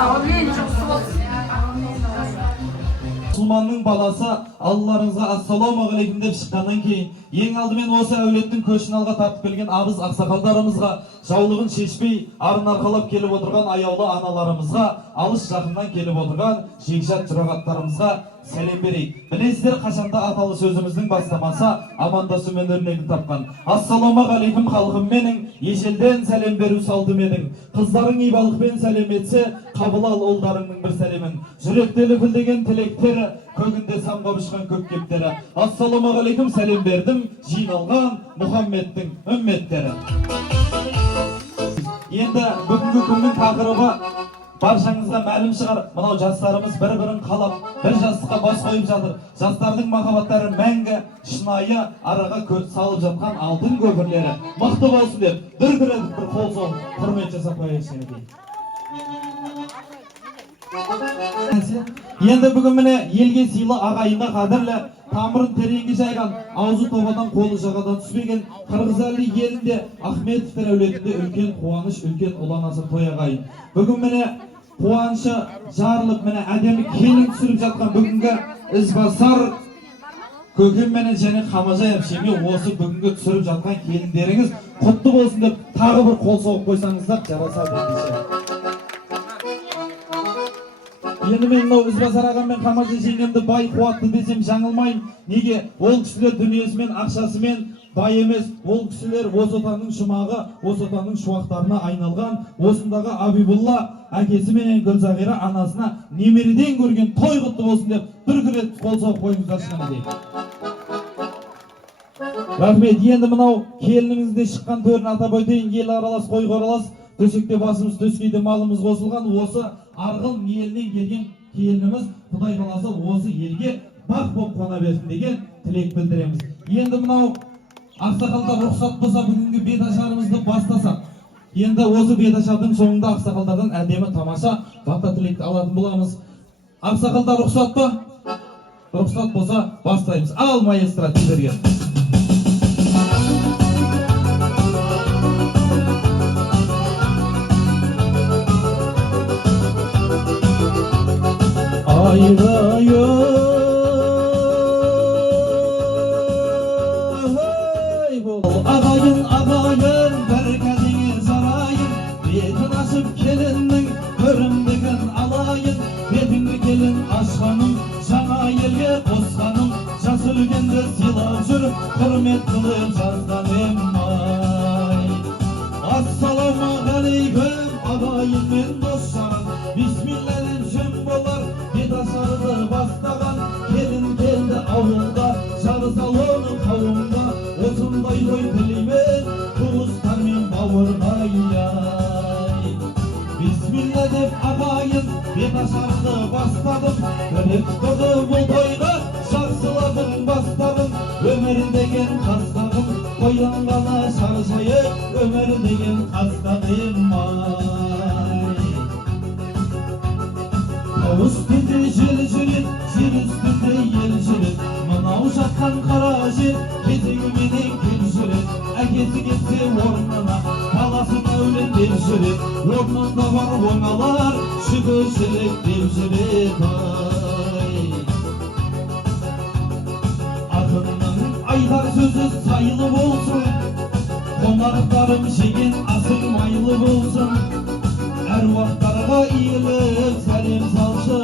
Amin, жақсы болсын. Мұсылманның баласы алларыңызға ассаламағалейкум деп шыққаннан кейін ең алдымен осы әулеттің көшін алға тартып келген абыз ақсақалдарымызға, жаулығын шешпей арын арқалап келіп отырған аяулы аналарымызға, алыс жақыннан келіп отырған жекжат жұрағаттарымызға сәлем берейік. Білесіздер, қашанда аталы сөзіміздің бастамасы амандасумен өрнегін тапқан. Ассаламағалейкум халқым менің, ежелден сәлем беру салты менің. Қыздарың ибалықпен сәлем етсе, қабыл ал ұлдарыңның бір сәлемін. Жүректе лүпілдеген тілектері, көгінде самғап ұшқан көк кептері. Ассаламағалейкум сәлем бердім, жиналған Мұхаммедтің үмметтері. Енді бүгінгі күннің тақырыбы баршаңызға мәлім шығар, мынау жастарымыз бір-бірін қалап, бір жастыққа бас қойып жатыр. Жастардың махаббаттары мәңгі, шынайы араға салып жатқан алтын көпірлері мықты болсын деп, дүркіретіп бір қол соғып, құрмет жасап қояйық. Енді бүгін міне елге сыйлы, ағайынға қадірлі, тамырын тереңге жайған, аузы тобадан қолы жағадан түспеген Қырғыз әлі елінде Ахметовтер әулетінде үлкен қуаныш, үлкен ұлан асыр той ағайын. Бүгін міне қуанышы жарылып, міне әдемі келін түсіріп жатқан бүгінгі ізбасар көкем менен және Қамажай әпшеме осы бүгінгі түсіріп жатқан келіндеріңіз құтты болсын деп тағы бір қол соғып қойсаңыздар жарасады десе. Енді мен мынау ізбасар ағам мен Қамажай жеңгемді бай қуатты десем жаңылмайым. Неге? Ол кісілер дүниесімен, ақшасымен бай емес. Ол кісілер осы отанның шумағы, осы отанның шуақтарына айналған. Осындағы Абибулла әкесі менен Гүлзағира анасына немереден көрген той құтты болсын деп дүркірет қол соғып қойыңыздар шынымен. Рахмет. Енді мынау келініңізде шыққан төрін атап өтейін. Ел аралас, қой қоралас, төсекте басымыз, төскейде малымыз қосылған. Осы Арғыл елінен келген келініміз Құдай қаласа осы елге бақ боп қона берсін деген тілек білдіреміз. Енді мынау ақсақалдар рұқсат болса бүгінгі беташарымызды бастасақ. Енді осы беташардың соңында ақсақалдардан әдемі тамаша бата тілекті алатын боламыз. Ақсақалдар рұқсат па? Рұқсат болса бастаймыз. Ал маэстро сіздерге. Ағайын, ағайын, бәркәдеңіз арайын, бетін ашып келіннің көрімдігін алайын. Бетіңді келін ашқаным, жаңа елге қосқаным, жас үлгенді сыйлап жүріп, құрмет қылып жазғаным ай. Ассаламағалейкум, ағайын мен достарым, бисмилләден жөн болар, беташарды бастаған. Келін келді ауылда, жарыса оның қауымда, осындай той тілеймен, туыстар мен бауырдай ай. Бисмилла деп ағайын, беташарды бастадым, біліп тұрды бұл тойға, жақсыладың бастарын. Өмір деген қастағым, қоянғаны шаршайып, өмір деген қастағым ай. Тауыс беті жел жүрет, жер үстінде ел жүрет, мынау жатқан қара жер кезегіменен кел жүрет. Әкесі кетсе орнына, баласын әулендеп жүрет, орнында бар оңалар, шүкіршілік деп жүрет ай. Ақынның айтар сөзі сайлы болсын, қонақтарым жеген асың майлы болсын. Әруақтарға иіліп сәлем салшы,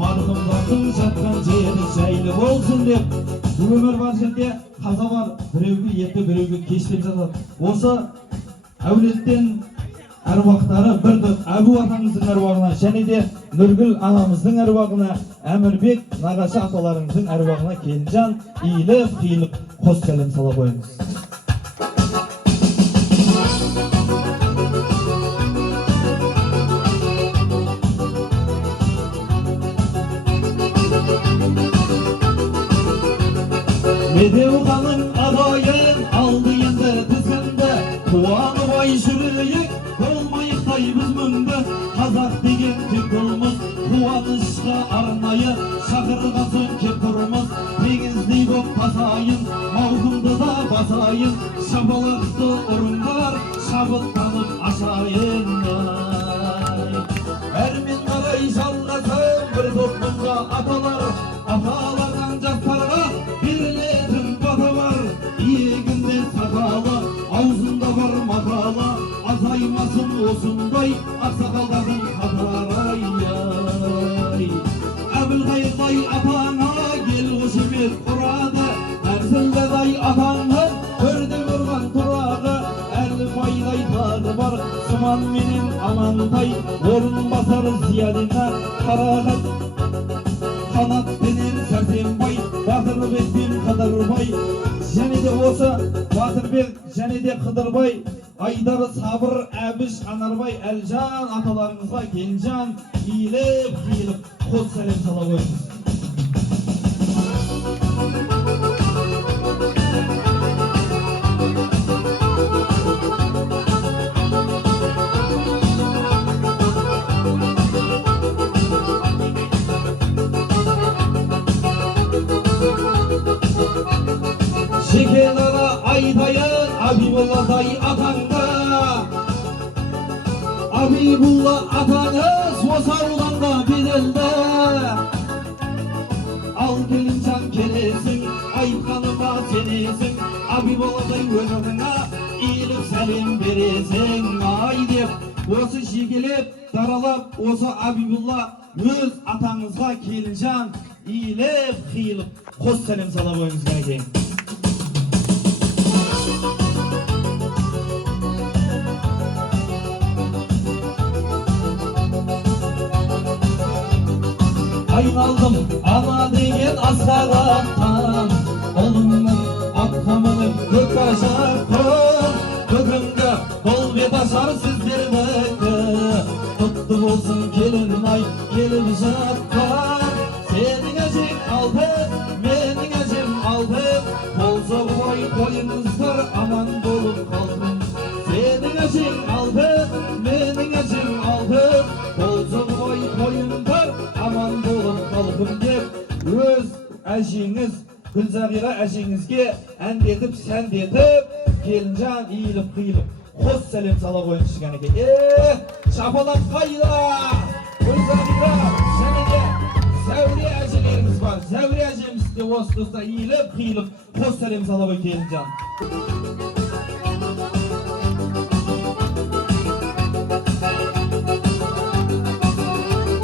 марқұмдардың жатқан жері жайлы болсын деп. Өмір бар жерде қаза бар, біреуге ерте, біреуге кеш деп жатады. Осы әулеттен әруақтары бірді Әбу атамыздың әруағына және де Нұргүл анамыздың әруағына, Әмірбек нағашы аталарыңыздың әруағына Келінжан иіліп қиылып қос сәлем сала қойыңыз. Медеу қалың ағайын алды енді тізгінді, қуанып ай жүрейік, болмайықтаймыз мүнді. Қазақ деген тек ұлмыз, қуанышқа арнайы шақырғасын кеп тұрмыз. Теңіздей боп тасайын, маусымды да басайын, шапалақты ұрындар шабыттанып ашайын ай. Ой жалғасың бір топтымға аталар, аталардан жастарға берілетін бата бар. Иегінде сақалы, аузында бар мақалы, азаймасын осындай ақсақалдардың қатары. Әбілқайырдай атаңа ел қошемет құрады, Әбсілдәдай атаңның көрді көрған тұрағы, Әлібайдай тағы бар Сұман менен Амантай, орынбасар Зиядина қарағат, Қанатпенен Сәрсенбай, Батырбек пен Қыдырбай, және де осы Батырбек және де Қыдырбай, Айдар, Сабыр, Әбіш, Анарбай, Әлжан аталарыңызға Келжан иіліп қос сәлем сала қойыңыз. Шекелара айтайын Абибулладай атаңға, Абибулла атаңыз осы ауданға беделді. Ал келінжан келесің, айтқаныма сенесің, Абибулладай өз атыңа иіліп сәлем бересің. Ай деп осы шекелеп даралап, осы Абибулла өз атаңызға келінжан иіліп қиылып қос сәлем сала қойыңыз кәнекей. Айналдым ана деген асқараттан, ұлымның атқа мініп көк ажақпын. Бүгінгі бұл бет ашар сіздердікі, құтты болсын келін ай келіп жатқан. Сенің әжең алтын, менің әжем алтын, болса бұлай тойыңыздар аман болып қалсын. Сенің әжең алтын, менің әжем алтын, болса бұлай тойыңыздар аман болып қалсын деп өз әжеңіз Гүлзағира әжеңізге әндетіп сәндетіп келінжан иіліп қиылып қос сәлем сала қойыңызшы кәнекей. Шапалақ қайда? Гүлзағира және де Зәуре әжелеріңіз бар. Зәуре әжеміз де осы тұста иіліп қиылып қос сәлем сала қой келінжан.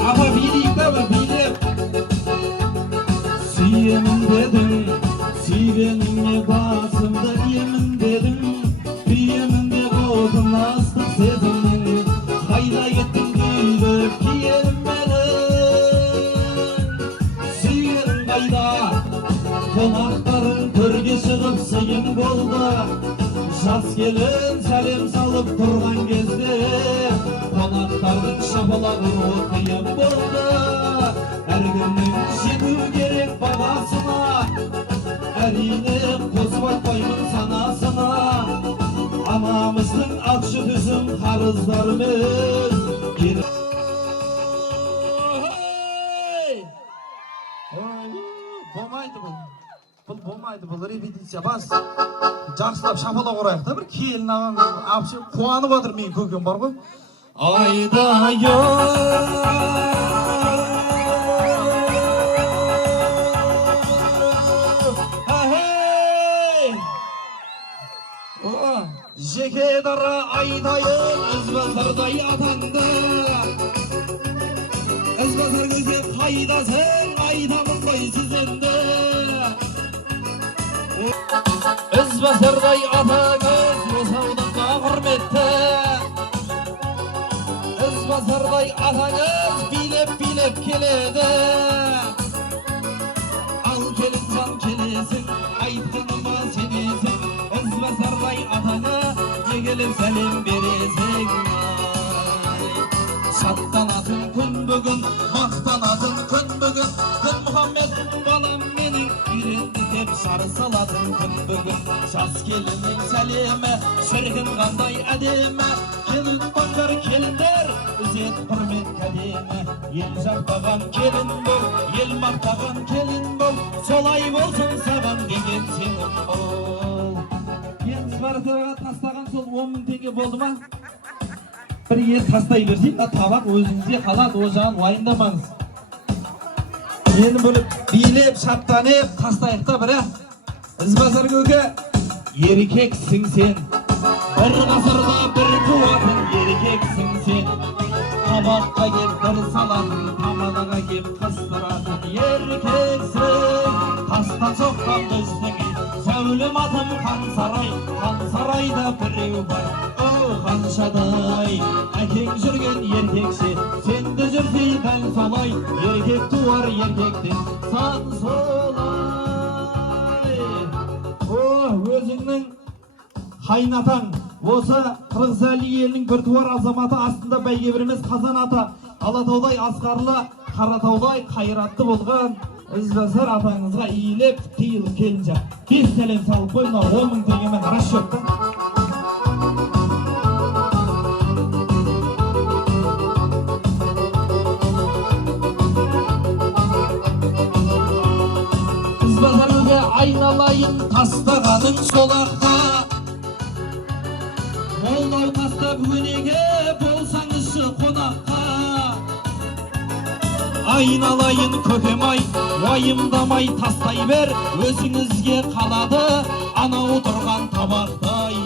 Апа билейік та бір билеп. Сүйемін дедің, сүйгеніңе басымды емін дедің, күйемін де қотын астық сезімнен, қайда кеттің күйліп киерім менің. Сүйгенің қайда, қонақтарың төрге шығып сыйым болды. Жас келін сәлем салып тұрған кезде, қонақтардың шапалағын қиын болды. Әркімнің жету керек бағасына, әрине қосып айтпаймын санасына. Анамыздың ақшы түзім қарыздарымыз болмайды, бұл репетиция бас. Жақсылап шапалақ ұрайық та, бір келін ағаң апшы қуанып отыр, менің көкем бар ғой. Жеке дара айтайын ізбасардай атаңды, ізбасар көзге қайдасың айтамын ғой сіздерді. Ізбасардай атаңыз осы ауданға құрметті, ізбасардай атаңыз билеп келеді. Ал келінжан келесің, айтқаныма сенесің, ізбасардай атаңа егеліп сәлем бересің. Шаттанатын күн бүгін, мақтанатын күн бүгін, күн Мұхаммед балам менің үйренді деп жары салатын күн бүгін. Жас келіннің сәлемі, шіркін қандай әдемі, келін баңдар келіндер, ізет құрмет кәдемі. Ел жақтаған келін бол, ел мақтаған келін бол, солай болсын саған деген сенім бол. Енді Баратаға тастаған сол 10 000 теңге болды ма? Bir yer tasтай bersin, tabak özünüzge kaladi, o жағын уайымдамаңыз. Енді бөліп, билеп, шаттанып, тастайықта бір, Ізбасар көке, еркексің сен. Bir ғасырда bir туатын еркексің сен. Табаққа кеп бір салатын, тамадаға кеп қыстыратын еркексің. Тастан соққан біздің сәулем атым хан сарайда біреу бар. О, ханшадай, әкең жүрген еркекше, сен де жүрсе дәл солай, еркек туар еркектен сан солай. О, өзіңнің қайнатаң осы Қырғызәлі елінің бір туар азаматы астында бәйге бермес қазан ата, Алатаудай асқарлы, Қаратаудай қайратты болған Ізбасар атаңызға иілеп, қиылып келінce 5 сәлем салып қойына 10 мың теңгемен расчетті. Ізбасар көке айналайын тастағаның солаққа, Молдау тастап өнеге болсаңызшы қонаққа. Айналайын көкем-ай, уайымдамай тастай бер, өзіңізге қалады анау тұрған табақтай.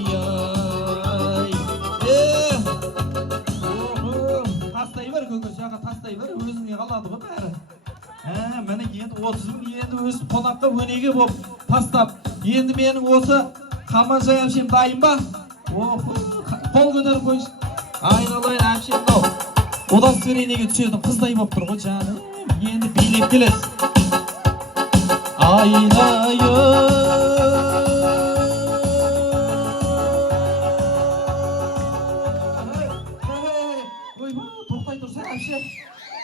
Тастай бер көке, жаға тастай бер, өзіңе қалады ғой бәрі. Мені енді 30 мың енді өз қонаққа өнеге болып тастап, енді менің осы Қамажай әмшем дайын ба? Қол көтеріп қойшы. Айналайын әмшем дау. Удостоверениеге түсетін қыздай болып тұр ғой жаным. Енді билеп келесіз. Айналайын. Ойбай, тоқтай тұрса әмше.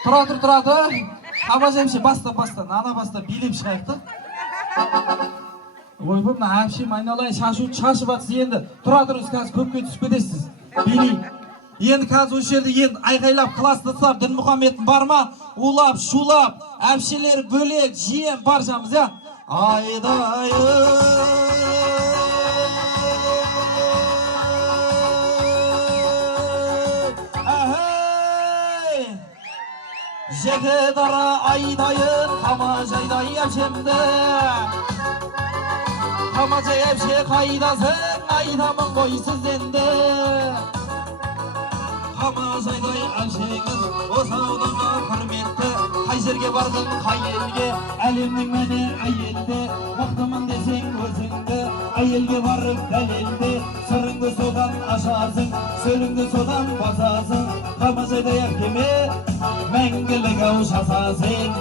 Тұра тұр. Қамажай әмше баста, нана баста билеп шығайықты. Ойбай, мына әмшем айналайын шашып атсыз енді. Тұра тұрыңыз, қазір көпке түсіп кетесіз. Билейін. Енді қазір осы жерде енді айғайлап класстастар Дінмұхаммедтің бар ма? Улап, шулап, әмшелер бөлек, жиен баршамыз, я? Айдайын. Жеке дара айдайын, Қамажайдай әмшемді. Қамажай әмше қайдасың, айтамын ғой сізденді. Қамажайдай әмшеңіз осы ауданға құрметті. Қай жерге бардың, қай елге, әлемнің мәне әйелді. Мықтымын десең өзіңді, әйелге барып дәлелді. Сырыңды содан ашасың, сөліңді содан басасың. Қамажайдай әпкеме мәңгілік ау жасасың.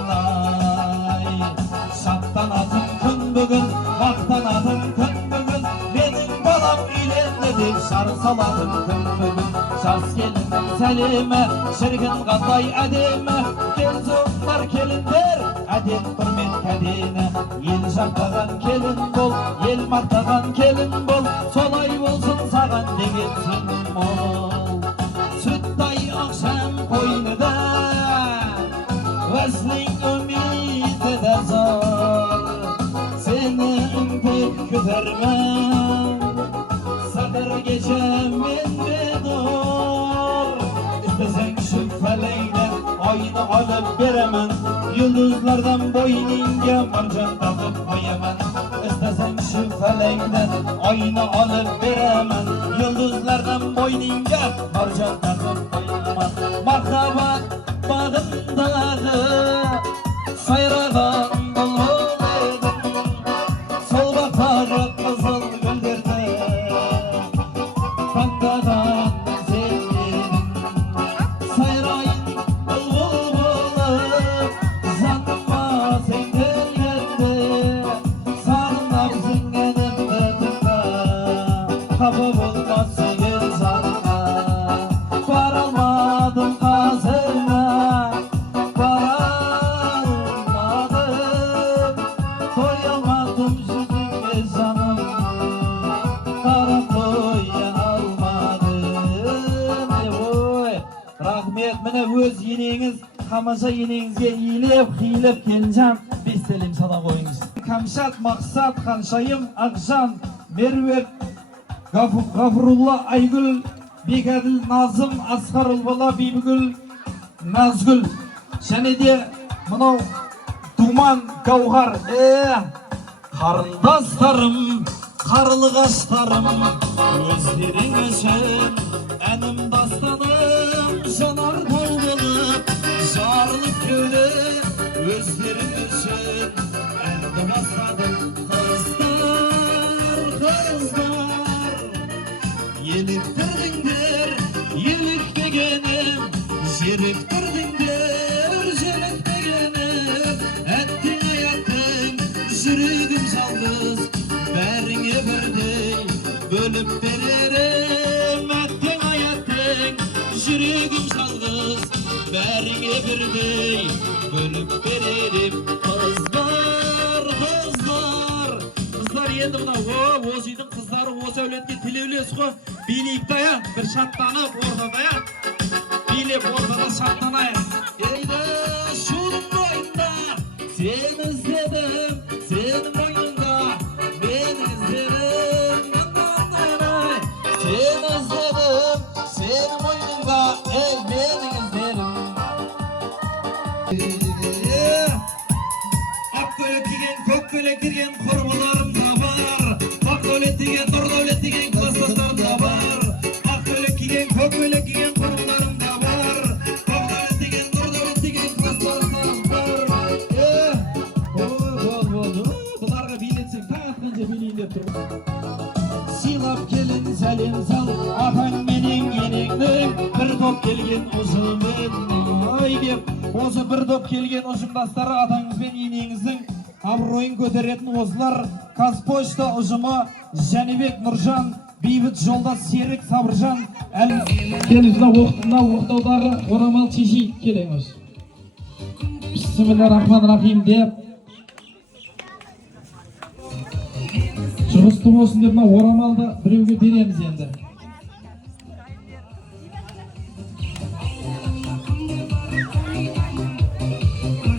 Шаттанатын күн бүгін, мақтанатын күн бүгін. Менің балам үйленді деп шар салатын күн бүгін. Жас келіннің сәлемі, шіркін қандай әдемі. Келсіңдер келіндер, әдем құрмет кәдені. Ел жақтаған келін бол, ел мақтаған келін бол. Солай болсын саған деген сенім мол. Сүттай ақшам қойныда, өзінің үміті де зор. Сенің тек күдірмін, сатыр кешемен бедор. İstesен şüpheleyden ayını alıp veremem. Yıldızlardan boynunca marcan takıp koyamam. İstesem şüpheleyden ayını alıp veremem. Yıldızlardan boynunca marcan takıp koyamam. Marhabat bağındağı sayrağın bulur dedim. Sol bakarı kızıl güldirdi. Kankadan sevdim. Sayrağın bulbulu zanma sen geldi. Sarnap zingenimde tıkla. Kapı bulması gel zanma. Varamadım kazına. Varamadım. Doyamadım yüzüne canım. Kara toya almadım. Rahmet, mine öz yeneniz, Қамажай енеңізге иілеп, қиылып келінжан, 5 сәлем сала қойыңыз. Камшат, Мақсат, Қаншайым, Ақжан, Меруерт, Ғафурулла, Айгүл, Бекәділ Назым, Асқар Ұлбала, Бибігүл, Назгүл. Және де мынау Думан Гауһар. Қарындастарым, қарлығаштарым, өздерің үшін әнім дастаным жанар болып, жарылып кеуде өздерің үшін әнді бастадым. Қыздар, еліктірдіңдер, еліктегенім, жеріктірдіңдер, жеріктегенім, әттің аяттың, жүрегім жалғыз, бәріңе бірдей бөліп берерім. Әттің аяттың, жүрегім жалғыз, бәріңе бірдей бөліп берерім. Қыздар, енді мына осы үйдің қыздары осы әулетке тілеулес қой. Билейік тая, бір шаттанып ортадая, билеп ортада шаттанайық. Ейді шудың бойында сені іздедім, сенің мойныңда мен іздедім. Сені іздедім, сенің мойныңда мен іздедім. Ақ көйлек киген, көк көйлек киген құрбыларым да бар. Ақ дәулет деген, нұр дәулет деген кластастарым да бар. Ақ көйлек киген, көк көйлек киген құрбыларым да бар. Ақ дәулет деген, нұр дәулет деген кластастарым бар. Бұларға билетсек таң атқанша билейін деп тұр. Сыйлап келін сәлем сал, атаң менен енеңнің, бір топ келген ұжыммен. Ай деп, осы бір топ келген ұжымдастары атаңыз бен енеңіздің абыройын көтеретін осылар: Қазпошта ұжымы, Жәнібек Нұржан, Бейбіт Жолдас, Серік Сабыржан. Келіңіз, мына оқтаудағы орамал шешейік, келіңіз. Бисмиллахир-рахманир-рахим деп, жұғысты болсын деп, мына орамалды біреуге береміз енді.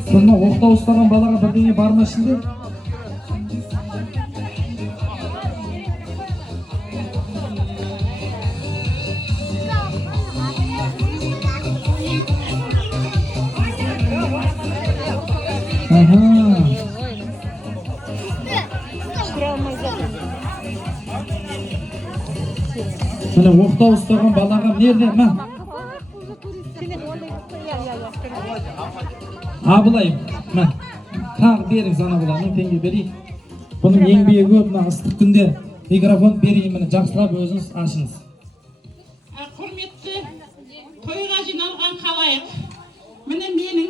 Бұны оқтау ұстаған балаға бірдеңе бар ма ішінде? Міне оқтау ұстаған балаға nerede? Абылай, тағы беріңіз ана бұлар, мен теңге берейін. Бұның еңбегі көп, мына ыстық күнде микрофон берейін, міне жақсылап өзіңіз ашыңыз. Құрметті тойға жиналған қалайық. Міне менің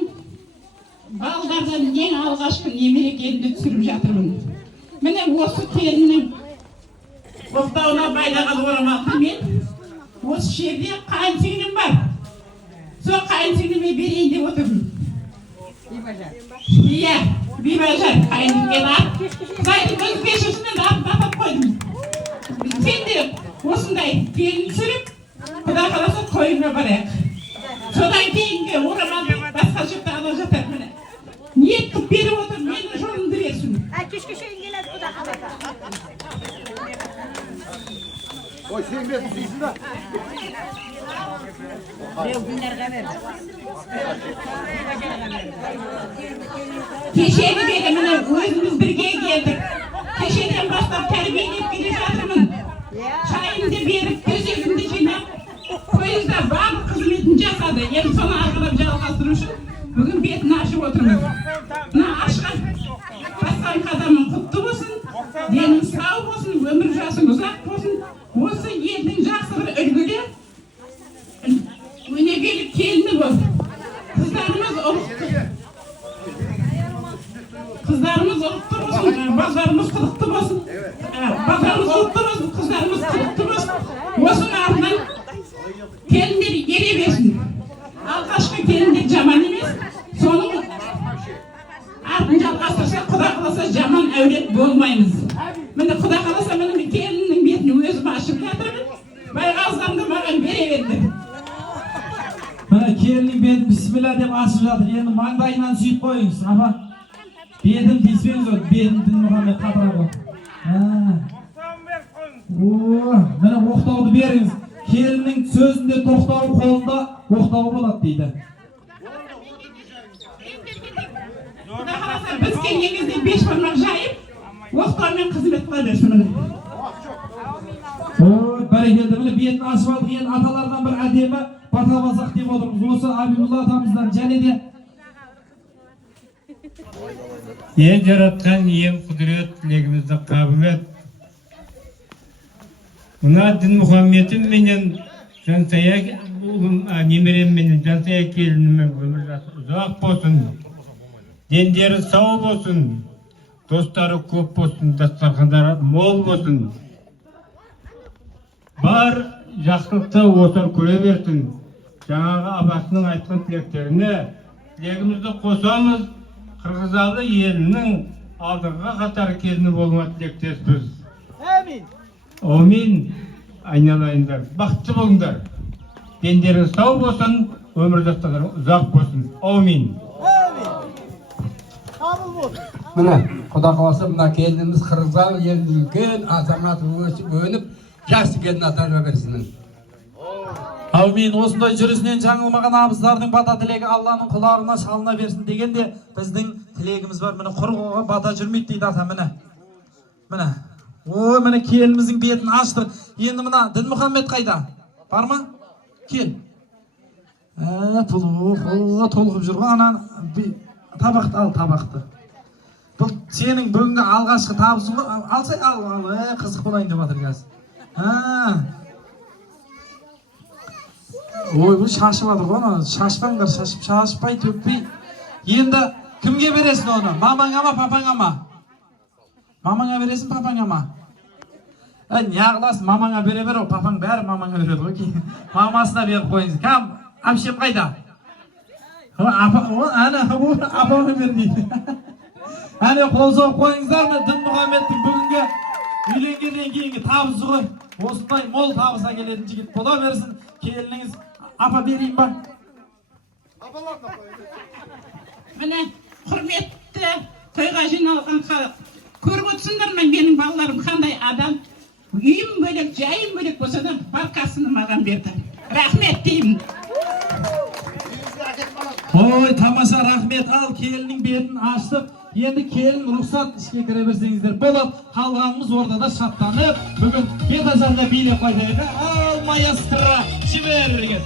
балдардан ең алғашқы немере келінді түсіріп жатырмын. Міне осы келіннің оқтауына байлаған орамалды мен осы жерде қайынсіңлім бар. Сол қайынсіңліме берейін деп отырмын. Иә, Бибажан қайынсіңліме бар. Қайын өз бешісінен атап қойдым. Сен де осындай келін түсіріп, Құда қаласа тойыма барайық. Содан кейінгі орамалды басқа жақта ала жатар. Міне ниет қылып беріп отыр, менің жолымды берсін. Кешке шейін келеді Құда қаласа. Ой, сен бердің дейсің да? Кешегі бері міне өзіміз бірге келдік. Кешеден бастап тәрбиелеп келе жатырмын. Шайымды беріп, төсегімді жинап, пойызда барлық қызметін жасады. Енді соны арқылап жалғастыру үшін бүгін бетін ашып отырмын. Мына ашқан басқан қадамың құтты болсын, денің сау болсын, өмір жасың ұзақ болсын. Осы елдің жақсы бір үлгілі, өнегелі келіні бол. Қыздарымыз ұлықты болсын, базарымыз құдықты болсын. Базарымыз ұлықты болсын, қыздарымыз құдықты болсын. Осының артынан келіндер ере берсін. Алғашқы келіндер жаман емес, соның артын жалғастырса, Құда қаласа жаман әулет болмаймыз. Міне Құда қаласа менің келіннің бетін өзім ашып жатырмын. Байғаздан маған бере берді. Міне келіннің бетін бисмилля деп ашып жатыр. Енді маңдайынан сүйіп қойыңыз. Аға, бетін тиіспеңіз, бетін Дінмұхаммед қатыра ғой. Міне оқтауды беріңіз. Kelinin sözünde toxtauы, қолында оқтауы болады дейді. Құда қаласа біз келгенімізде 5 бармақ жайып, оқтаумен қызмет қыла берсін міне. Ой, бәрекелді. Міне бетін ашып алдық. Енді аталардан бір әдемі бата басақ деп отырмыз. Осы Абибулла атамыздан және де Ен жаратқан ем құдірет тілегімізді қабыл ет. Мына Дін Мұхаммедім менен Жансая немерем менен Жансая келінімен өмір жасы ұзақ болсын. Дендері сау болсын. Достары көп болсын, дастархандары мол болсын. Бар жақсылықты осыр көре берсін. Жаңағы абасының айтқан тілектеріне тілегімізді қосамыз. Қырғызалы елінің алдыңғы қатар кезінде болма тілектеспіз. Амин. Айналайындар, бақытты болыңдар. Дендеріңіз сау болсын, өмір жастарың ұзақ болсын. Амин. Міне, Құда қаласа мына келініміз Қырғызалы елінің үлкен азаматы өсіп өніп, жақсы келін атарға берсін. Әумин. Осындай жүрісінен жаңылмаған абыздардың бата тілегі Алланың құлағына шалына берсін дегенде біздің тілегіміз бар. Міне құрғыға бата жүрмейді дейді ата. Міне. Ой, міне келіміздің бетін аштық. Енді мына Дін Мұхаммед қайда? Бар ма? Кел. Толғып жүр ғой. Ана табақты ал, табақты. Бұл сенің бүгінгі алғашқы табысың ғой. Алсай, ал. Қызық болайын деп жатыр қазір. Ой, бұл шашып жатыр ғой. Шашпаңдар, шашпай, төкпей. Енді кімге бересің оны? Мамаңа ма, папаңа ма? Мамаңа бересің, папаңа ма? Неғыласың, мамаңа бере бер, папаң бәрі мамаңа береді ғой. Мамасына беріп қойыңыз. Кәм, әпшем қайда? Апаңа бер дейді. Әне қол соғып қойыңыздар ма? Дін Мұхаммедтің бүгінгі үйленгеннен кейінгі табысы ғой. Осындай мол табыса келетін жігіт бола берсін. Келініңіз апа берейін ба? Міне құрметті тойға жиналған халық. Көріп отырсыңдар ма менің балаларым қандай адам? Үйім бөлек, жайым бөлек болса да барқасыны маған берді. Рахмет деймін. Ой, тамаша, рахмет. Ал, келіннің бетін аштық. Енді келін рұқсат ішке кіре берсеңіздер болады. Қалғанымыз ортада шаттанып, бүгін бет ажарына билеп қайтайық. Ал, маэстро, жіберген.